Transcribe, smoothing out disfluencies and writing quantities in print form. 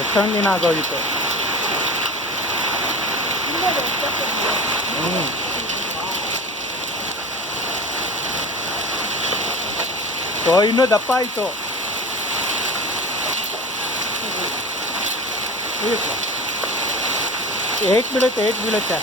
ಎಷ್ಟೊಂದು ದಿನ ಆಗೋಗಿತ್ತು. ಓ ಇನ್ನೂ ದಪ್ಪ ಆಯಿತು. ಏಟ್ ಬೀಳುತ್ತೆ.